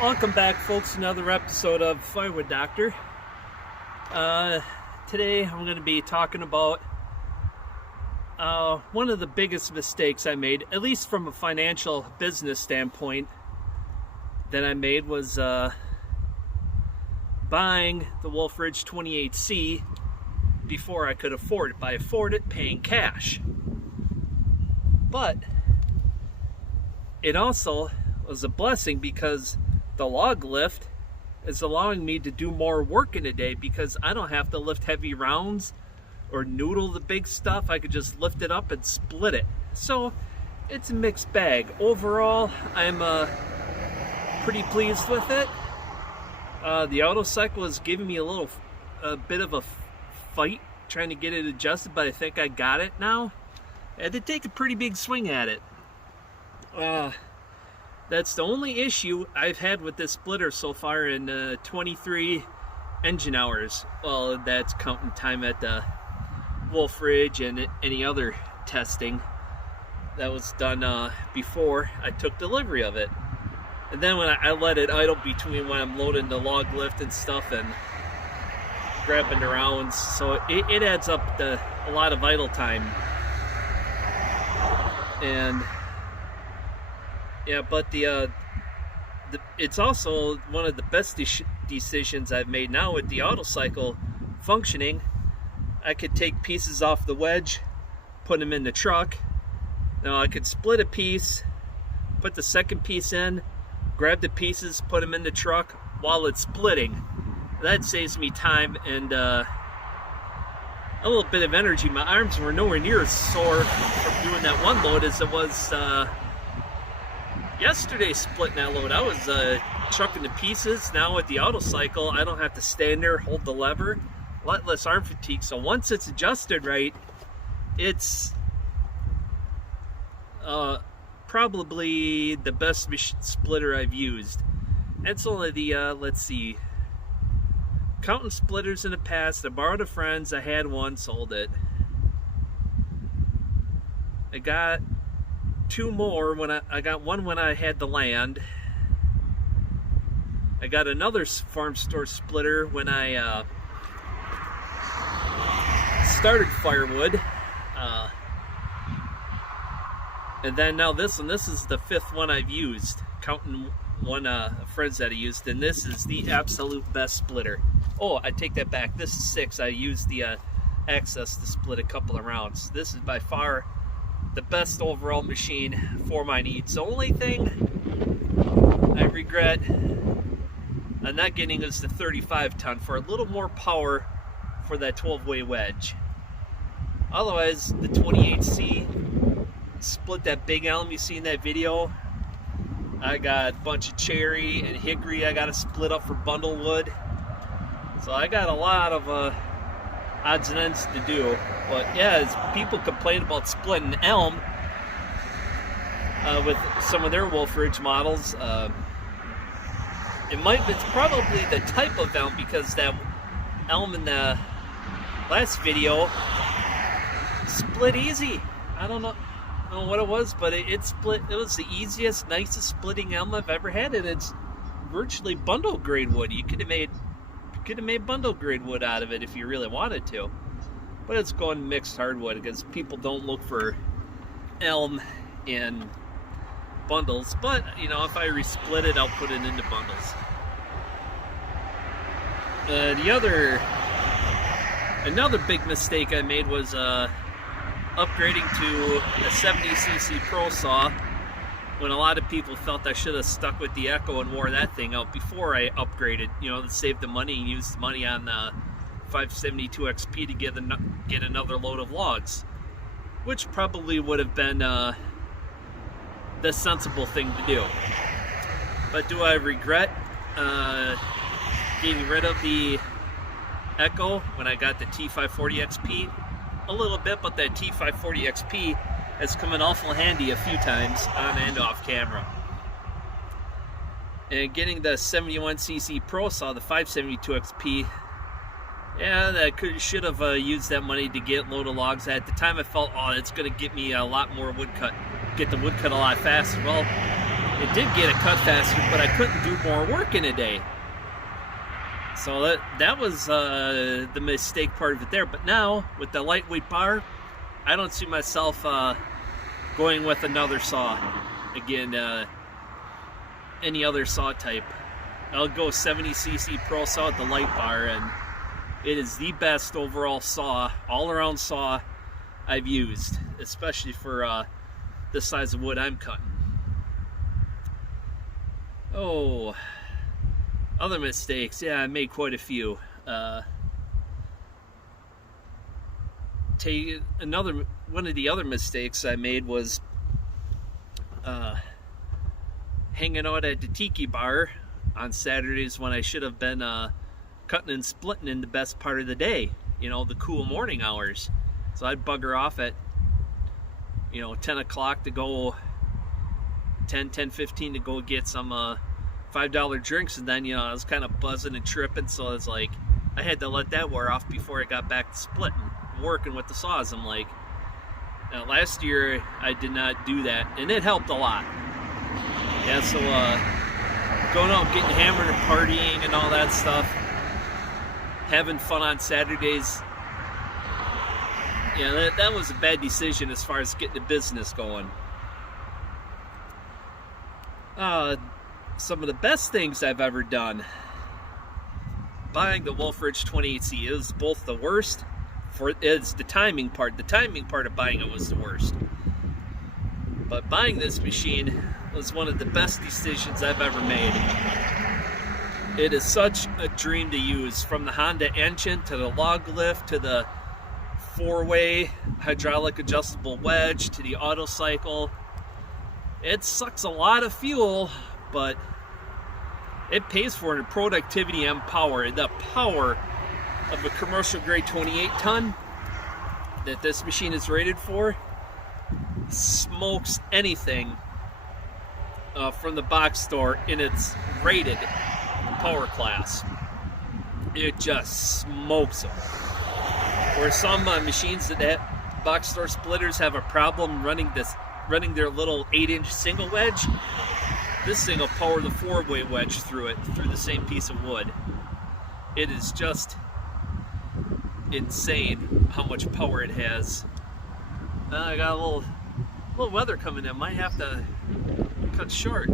Welcome back, folks, to another episode of Firewood Doctor. Today I'm going to be talking about one of the biggest mistakes I made, at least from a financial business standpoint, that I made was buying the Wolfridge 28C before I could afford it. By afford it, paying cash. But it also was a blessing because the log lift is allowing me to do more work in a day because I don't have to lift heavy rounds or noodle the big stuff. I could just lift it up and split it. So it's a mixed bag. Overall, I'm pretty pleased with it. The auto cycle is giving me a bit of a fight trying to get it adjusted, but I think I got it now. I had to take a pretty big swing at it. That's the only issue I've had with this splitter so far in 23 engine hours. Well, that's counting time at the Wolfridge and any other testing that was done before I took delivery of it. And then when I let it idle between when I'm loading the log lift and stuff and grabbing the rounds, so it adds up a lot of idle time. And yeah, but it's also one of the best decisions I've made now with the auto cycle functioning. I could take pieces off the wedge, put them in the truck. Now I could split a piece, put the second piece in, grab the pieces, put them in the truck while it's splitting. That saves me time and a little bit of energy. My arms were nowhere near as sore from doing that one load as it was yesterday splitting that load. I was chucking the pieces. Now with the auto cycle, I don't have to stand there, hold the lever, a lot less arm fatigue. So once it's adjusted right, it's probably the best splitter I've used. It's only the, let's see, counting splitters in the past, I borrowed a friend's, I had one, sold it. I got two more when I got one when I had the land. I got another farm store splitter when I started Firewood, and then now this one. This is the fifth one I've used, counting one friends that I used, and this is the absolute best splitter. Oh, I take that back. This is 6. I used the Access to split a couple of rounds. This is by far the best overall machine for my needs. The only thing I regret I'm not getting is the 35 ton for a little more power for that 12-way wedge. Otherwise, the 28C split that big elm you see in that video. I got a bunch of cherry and hickory I got to split up for bundle wood. So I got a lot of odds and ends to do. But yeah, as people complain about splitting elm with some of their Wolfridge models, it's probably the type of elm, because that elm in the last video split easy. I don't know what it was, but it split. It was the easiest, nicest splitting elm I've ever had, and it's virtually bundle grade wood. You could have made bundle grade wood out of it if you really wanted to, but it's going mixed hardwood because people don't look for elm in bundles. But you know, if I resplit it, I'll put it into bundles. Another big mistake I made was upgrading to a 70cc Pro Saw, when a lot of people felt I should have stuck with the Echo and wore that thing out before I upgraded, you know, to save the money and use the money on the 572 XP to get another load of logs, which probably would have been the sensible thing to do. But do I regret getting rid of the Echo when I got the T540 XP? A little bit, but that T540 XP has come in awful handy a few times on and off camera. And getting the 71cc Pro Saw, the 572 XP, yeah, that should have used that money to get a load of logs. At the time I felt, oh, it's going to get me a lot more wood cut, get the wood cut a lot faster. Well, it did get it cut faster, but I couldn't do more work in a day. So that was the mistake part of it there. But now, with the lightweight bar, I don't see myself going with another saw. Again, any other saw type. I'll go 70cc Pro Saw with the light bar, and it is the best overall saw, all-around saw I've used, especially for the size of wood I'm cutting. Oh, other mistakes. Yeah, I made quite a few. One of the other mistakes I made was hanging out at the tiki bar on Saturdays when I should have been cutting and splitting in the best part of the day, the cool morning hours. So I'd bugger off at 10 o'clock to go, 10:15 to go get some $5 drinks, and then I was kind of buzzing and tripping, so it's like I had to let that wear off before I got back to splitting, working with the saws. I'm like, last year I did not do that, and it helped a lot. Yeah, so going out, getting hammered and partying and all that stuff, having fun on Saturdays, yeah, that was a bad decision as far as getting the business going. Some of the best things I've ever done, buying the Wolfridge 28C. It was both the worst, it's the timing part. The timing part of buying it was the worst. But buying this machine was one of the best decisions I've ever made. It is such a dream to use, from the Honda engine to the log lift to the 4-way hydraulic adjustable wedge to the auto cycle. It sucks a lot of fuel, but it pays for it in productivity and power. The power of a commercial grade 28 ton that this machine is rated for smokes anything from the box store in its rated power class. It just smokes them. Where some machines that box store splitters have a problem running their little 8-inch single wedge, this thing will power the 4-way wedge through the same piece of wood. It is just insane how much power it has. I got a little weather coming in. Might have to cut short.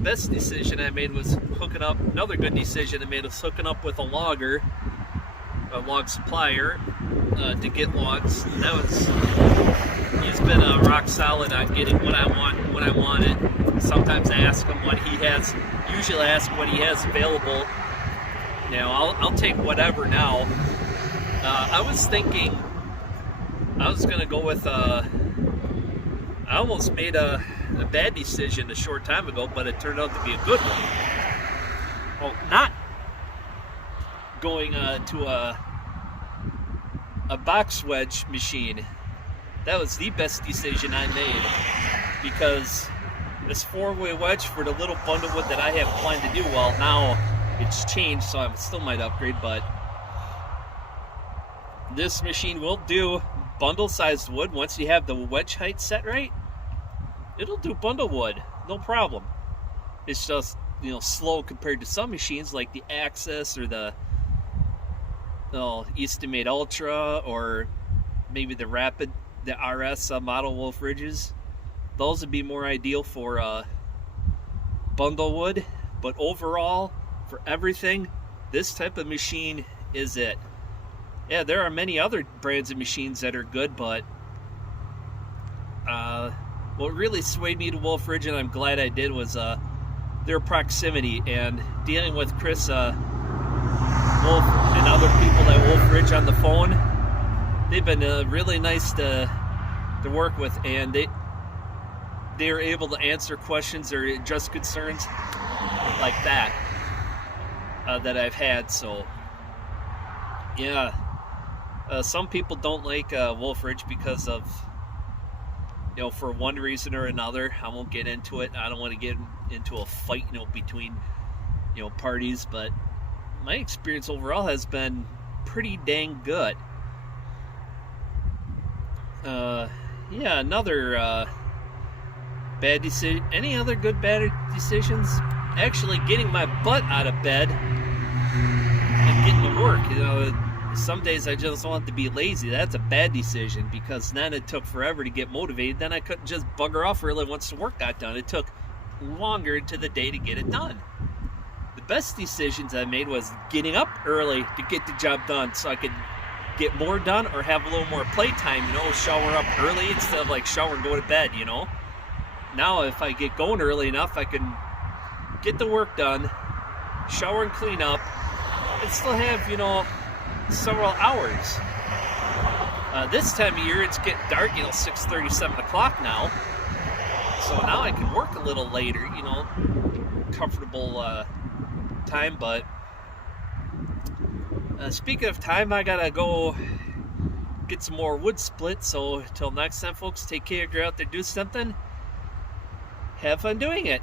Best decision I made was hooking up. Another good decision I made was hooking up with a log supplier to get logs. He's been rock solid on getting what I want when I want it. Sometimes I ask him what he has. Usually I ask what he has available. I'll take whatever now. I was thinking I was gonna go with I almost made a bad decision a short time ago, but it turned out to be a good one. Well, not going to a box wedge machine. That was the best decision I made, because this 4-way wedge for the little bundle wood that I have planned to do, well, now it's changed, so I still might upgrade, but this machine will do bundle-sized wood. Once you have the wedge height set right, it'll do bundle wood, no problem. It's just, slow compared to some machines like the Axis or the Eastimate Ultra, or maybe the RS model Wolfridges. Those would be more ideal for bundle wood, but overall, for everything, this type of machine is it. Yeah, there are many other brands of machines that are good, but what really swayed me to Wolfridge, and I'm glad I did, was their proximity, and dealing with Chris Wolf and other people at Wolfridge on the phone. They've been really nice to work with, and they are able to answer questions or address concerns like that that I've had. So yeah, some people don't like Wolfridge because of, for one reason or another. I won't get into it. I don't want to get into a fight, between, parties, but my experience overall has been pretty dang good. yeah, another bad decision. Any other good bad decisions? Actually, getting my butt out of bed and getting to work. You know, some days I just want to be lazy. That's a bad decision because then it took forever to get motivated. Then I couldn't just bugger off early once the work got done. It took longer into the day to get it done. The best decisions I made was getting up early to get the job done so I could get more done or have a little more playtime, you know, shower up early instead of like shower and go to bed, you know. Now if I get going early enough, I can get the work done, shower and clean up, and still have, you know, several hours. This time of year it's getting dark, you know, 6:30, 7 o'clock now. So now I can work a little later, you know, comfortable time. But speaking of time, I gotta go get some more wood split. So until next time, folks, take care. If you're out there, do something. Have fun doing it.